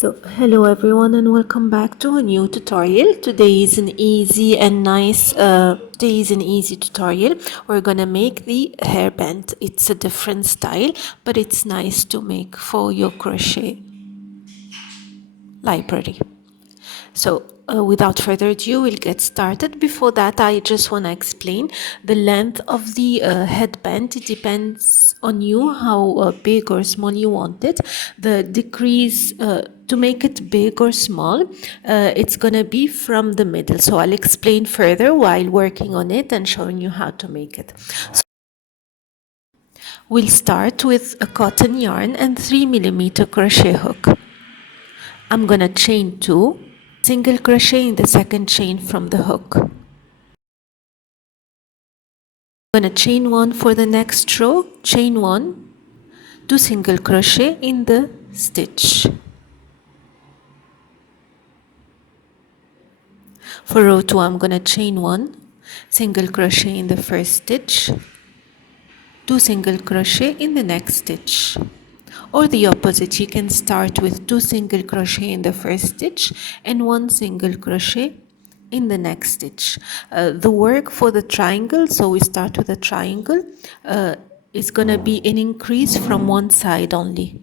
Hello everyone and welcome back to a new tutorial. Today is an easy tutorial. We're gonna make the hairband. It's a different style, but it's nice to make for your crochet library. Without further ado, we'll get started. Before that, I just want to explain the length of the headband. It depends on you how big or small you want it. The decrease to make it big or small, it's going to be from the middle. So I'll explain further while working on it and showing you how to make it. We'll start with a cotton yarn and 3mm crochet hook. I'm going to chain 2, single crochet in the second chain from the hook. I'm going to chain 1 for the next row, chain 1, 2 single crochet in the stitch. For row 2, I'm going to chain 1, single crochet in the first stitch, 2 single crochet in the next stitch. Or the opposite, you can start with 2 single crochet in the first stitch and 1 single crochet in the next stitch. The work for the triangle, so we start with a triangle, is going to be an increase from one side only.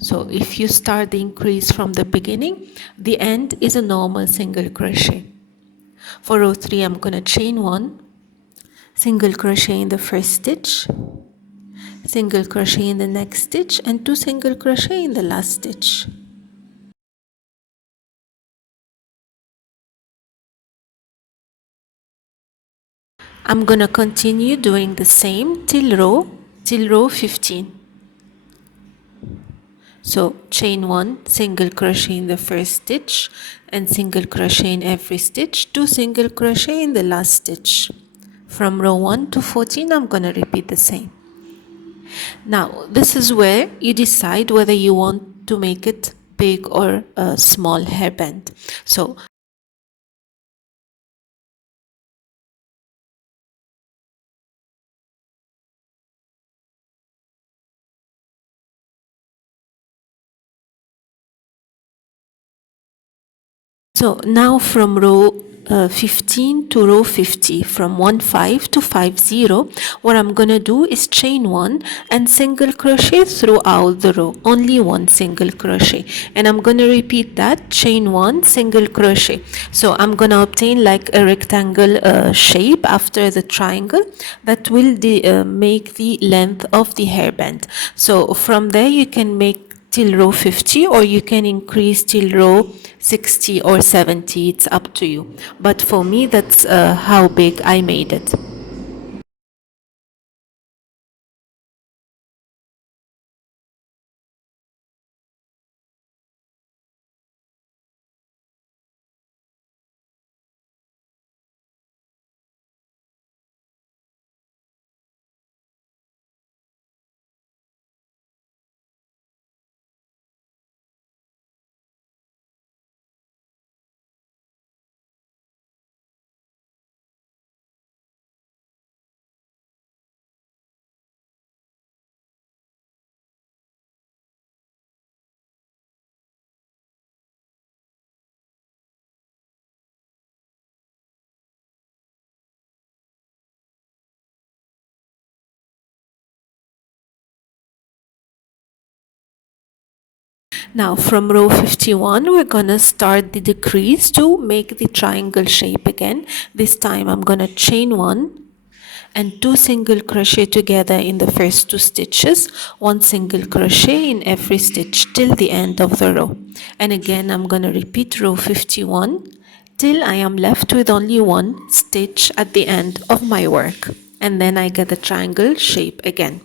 So if you start the increase from the beginning, the end is a normal single crochet. For row 3, I'm going to chain 1, single crochet in the first stitch, single crochet in the next stitch and 2 single crochet in the last stitch. I'm gonna continue doing the same till row 15. So chain 1, single crochet in the first stitch and single crochet in every stitch, 2 single crochet in the last stitch. From row 1 to 14, I'm gonna repeat the same. Now this is where you decide whether you want to make it big or a small hairband. So now from row 15 to row 50, from 15 to 50, what I'm gonna do is chain 1 and single crochet throughout the row, only 1 single crochet, and I'm gonna repeat that, chain 1, single crochet. So I'm gonna obtain like a rectangle shape after the triangle that will make the length of the hairband. So from there you can make till row 50 or you can increase till row 60 or 70, it's up to you, but for me that's how big I made it. Now from row 51 we're gonna start the decrease to make the triangle shape again. This time I'm gonna chain 1 and 2 single crochet together in the first 2 stitches, 1 single crochet in every stitch till the end of the row, and again I'm gonna repeat row 51 till I am left with only 1 stitch at the end of my work, and then I get the triangle shape again.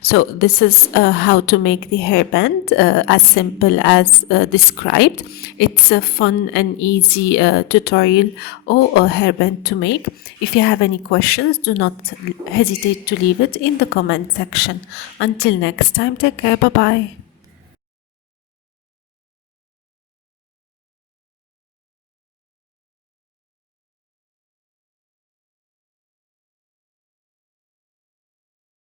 So this is how to make the hairband as simple as described. It's a fun and easy tutorial or a hairband to make. If you have any questions, do not hesitate to leave it in the comment section. Until next time, take care. Bye bye.